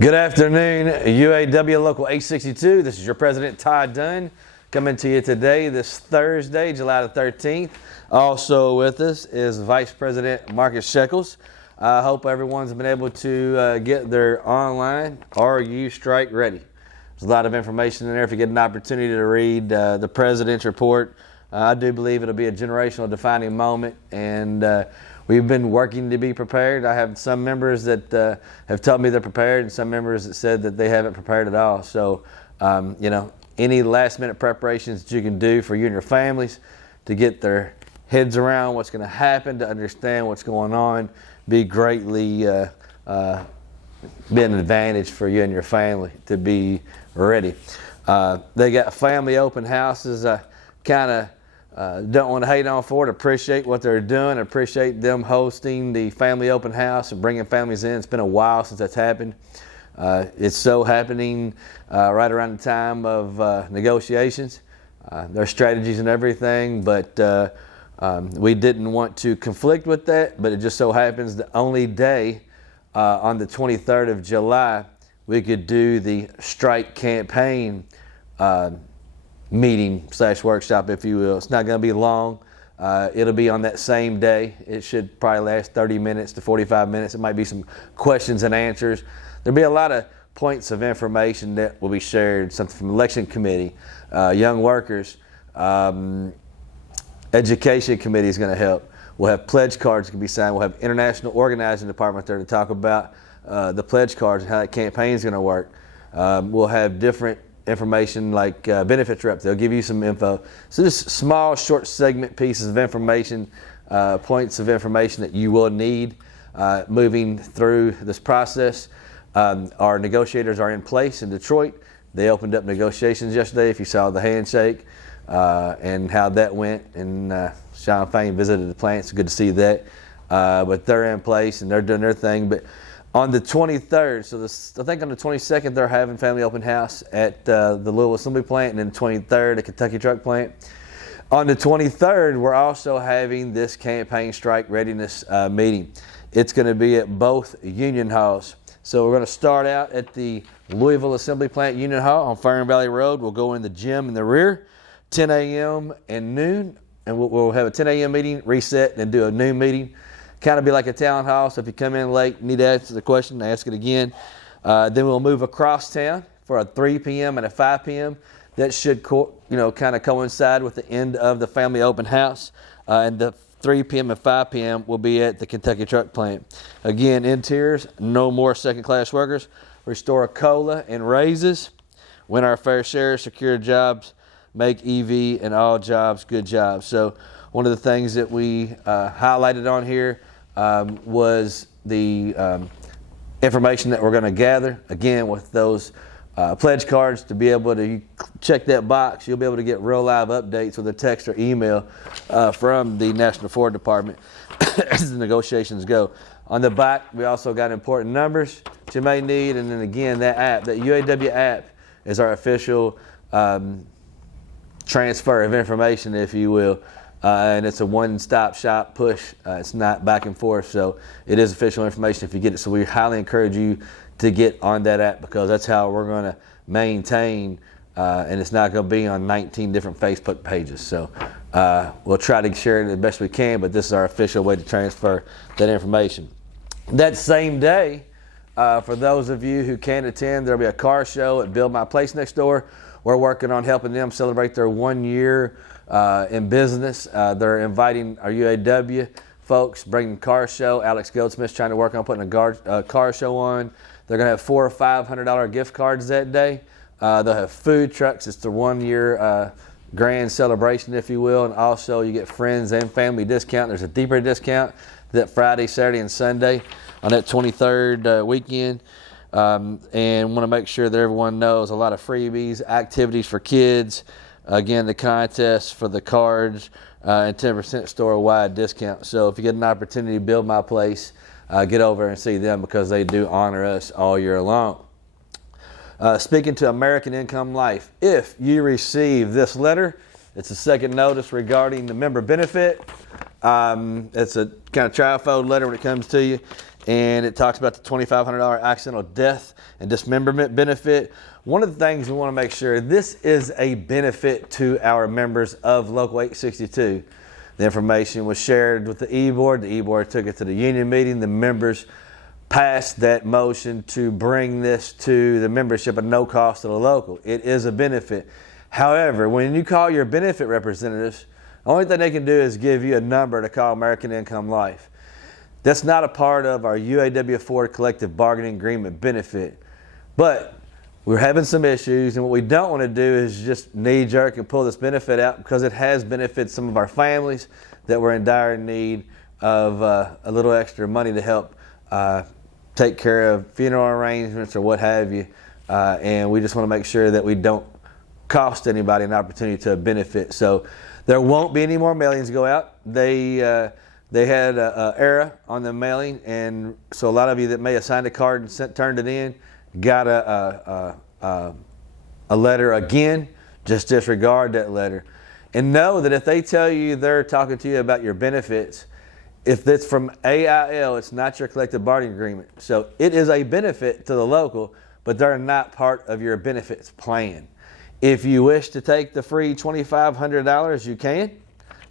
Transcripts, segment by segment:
Good afternoon, UAW Local 862. This is your President Todd Dunn coming to you today, this Thursday, July the 13th. Also with us is Vice President Marcus Shekels. I hope everyone's been able to get their online RU strike ready. There's a lot of information in there. If you get an opportunity to read the President's report, I do believe it'll be a generational defining moment, and we've been working to be prepared. I have some members that have told me they're prepared, and some members that said that they haven't prepared at all. So, any last-minute preparations that you can do for you and your families to get their heads around what's going to happen, to understand what's going on, be greatly be an advantage for you and your family to be ready. They got family open houses. Kind of don't want to hate on for it. Appreciate what they're doing. Appreciate them hosting the family open house and bringing families in. It's been a while since that's happened. It's so happening right around the time of negotiations. There's strategies and everything, but we didn't want to conflict with that. But it just so happens the only day on the 23rd of July we could do the strike campaign meeting / workshop, if you will. It's not going to be long. It'll be on that same day. It should probably last 30 minutes to 45 minutes. It might be some questions and answers. There'll be a lot of points of information that will be shared, something from election committee, young workers, education committee is going to help. We'll have pledge cards that can be signed. We'll have international organizing department there to talk about the pledge cards and how that campaign is going to work. We'll have different information like benefits reps. They'll give you some info. So just small, short segment pieces of information, points of information that you will need moving through this process. Our negotiators are in place in Detroit. They opened up negotiations yesterday. If you saw the handshake and how that went, and Sean Fain visited the plant. It's good to see that. But they're in place and they're doing their thing. But on the 23rd, so I think on the 22nd they're having family open house at the Louisville Assembly plant, and then the 23rd at Kentucky Truck plant. On the 23rd, we're also having this campaign strike readiness meeting. It's going to be at both union halls. So we're going to start out at the Louisville Assembly plant union hall on Fern Valley Road. We'll go in the gym in the rear, 10 a.m. and noon, and we'll have a 10 a.m. meeting, reset, and do a noon meeting. Kind of be like a town hall, so if you come in late, need to answer the question, ask it again. Then we'll move across town for a 3 p.m. and a 5 p.m. That should kind of coincide with the end of the family open house. And the 3 p.m. and 5 p.m. will be at the Kentucky Truck plant. Again, interiors, no more second-class workers. Restore COLA and raises. Win our fair share, secure jobs, make EV and all jobs good jobs. So one of the things that we highlighted on here was the information that we're going to gather. Again, with those pledge cards, to be able to check that box, you'll be able to get real live updates with a text or email from the National Ford Department as the negotiations go. On the back, we also got important numbers that you may need, and then again, that app, that UAW app, is our official transfer of information, if you will. And it's a one-stop shop push. It's not back and forth, so it is official information if you get it. So we highly encourage you to get on that app, because that's how we're going to maintain, and it's not going to be on 19 different Facebook pages. So we'll try to share it the best we can, but this is our official way to transfer that information. That same day, for those of you who can't attend, there'll be a car show at Build My Place next door. We're working on helping them celebrate their 1 year in business. They're inviting our UAW folks, bringing car show. Alex Goldsmith's trying to work on putting a car show on. They're going to have $400 or $500 gift cards that day. They'll have food trucks. It's the 1 year grand celebration, if you will. And also you get friends and family discount. There's a deeper discount that Friday, Saturday, and Sunday on that 23rd weekend. And want to make sure that everyone knows a lot of freebies, activities for kids. Again, the contest for the cards and 10% store-wide discount. So if you get an opportunity to Build My Place, get over and see them, because they do honor us all year long. Speaking to American Income Life, if you receive this letter, it's a second notice regarding the member benefit. It's a kind of trifold letter when it comes to you. and it talks about the $2,500 accidental death and dismemberment benefit. One of the things we want to make sure, this is a benefit to our members of Local 862. The information was shared with the E-Board. The E-Board took it to the union meeting. The members passed that motion to bring this to the membership at no cost to the local. It is a benefit. However, when you call your benefit representatives, the only thing they can do is give you a number to call American Income Life. That's not a part of our UAW Ford collective bargaining agreement benefit. But we're having some issues, and what we don't want to do is just knee-jerk and pull this benefit out, because it has benefited some of our families that were in dire need of a little extra money to help take care of funeral arrangements or what have you. And we just want to make sure that we don't cost anybody an opportunity to benefit. So there won't be any more mailings go out. They had an error on the mailing, and so a lot of you that may have signed a card and turned it in got a letter again. Just disregard that letter, and know that if they tell you they're talking to you about your benefits, if it's from AIL, it's not your collective bargaining agreement. So it is a benefit to the local, but they're not part of your benefits plan. If you wish to take the free $2,500, you can.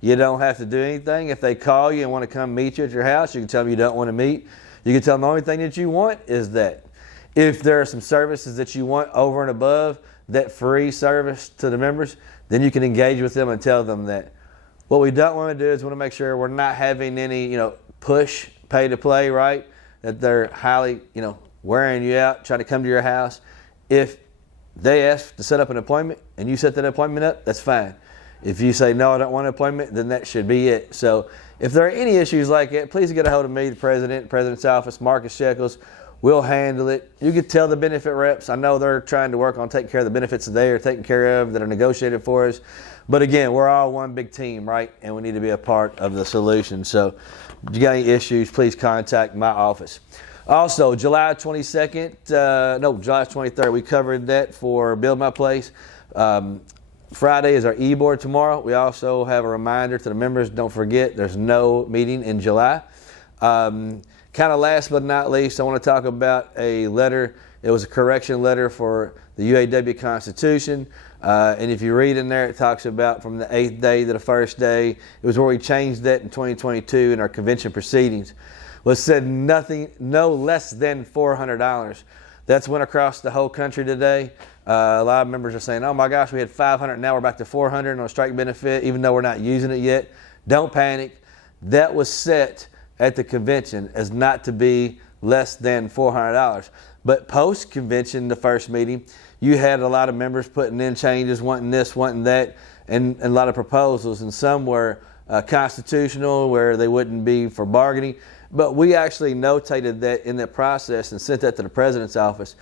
You don't have to do anything. If they call you and want to come meet you at your house, you can tell them you don't want to meet. You can tell them the only thing that you want is that. If there are some services that you want over and above that free service to the members, then you can engage with them and tell them that. What we don't want to do is want to make sure we're not having any, push pay to play, right? That they're highly, wearing you out, trying to come to your house. If they ask to set up an appointment and you set that appointment up, that's fine. If you say, no, I don't want an appointment, then that should be it. So if there are any issues like that, please get a hold of me, the President's office, Marcus Shekels. We'll handle it. You could tell the benefit reps. I know they're trying to work on taking care of the benefits that they are taking care of, that are negotiated for us. But again, we're all one big team, right? And we need to be a part of the solution. So if you got any issues, please contact my office. Also, July 23rd, we covered that for Build My Place. Friday is our E-Board tomorrow. We also have a reminder to the members, don't forget, there's no meeting in July. Kind of last but not least, I want to talk about a letter. It was a correction letter for the UAW Constitution. And if you read in there, it talks about from the 8th day to the 1st day. It was where we changed that in 2022 in our convention proceedings. Well, it said no less than $400. That's went across the whole country today. A lot of members are saying, oh my gosh, we had 500, now we're back to 400 on a strike benefit, even though we're not using it yet. Don't panic. That was set at the convention as not to be less than $400. But post-convention, the first meeting, you had a lot of members putting in changes, wanting this, wanting that, and a lot of proposals. And some were constitutional, where they wouldn't be for bargaining. But we actually notated that in that process and sent that to the President's office.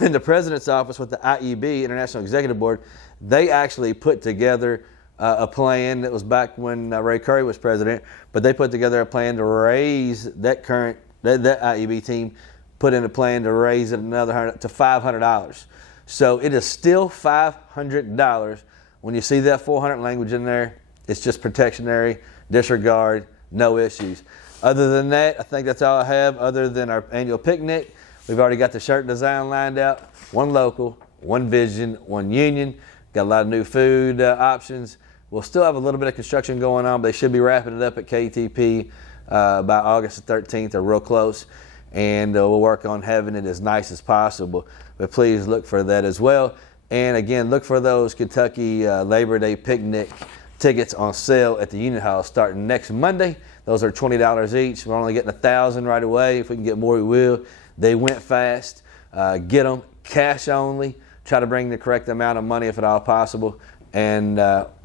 In the President's office with the IEB, International Executive Board, they actually put together a plan. That was back when Ray Curry was president, but they put together a plan to raise that IEB team put in a plan to raise it another to $500. So it is still $500. When you see that 400 language in there, it's just protectionary, disregard, no issues. Other than that, I think that's all I have, other than our annual picnic. We've already got the shirt design lined out. One local, one vision, one union. Got a lot of new food options. We'll still have a little bit of construction going on, but they should be wrapping it up at KTP by August the 13th, or real close. And we'll work on having it as nice as possible. But please look for that as well. And again, look for those Kentucky Labor Day picnic tickets on sale at the Union Hall starting next Monday. Those are $20 each. We're only getting 1,000 right away. If we can get more, we will. They went fast. Get them cash only. Try to bring the correct amount of money if at all possible. And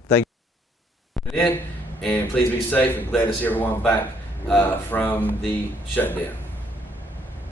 thank you for tuning in. And please be safe, and glad to see everyone back from the shutdown.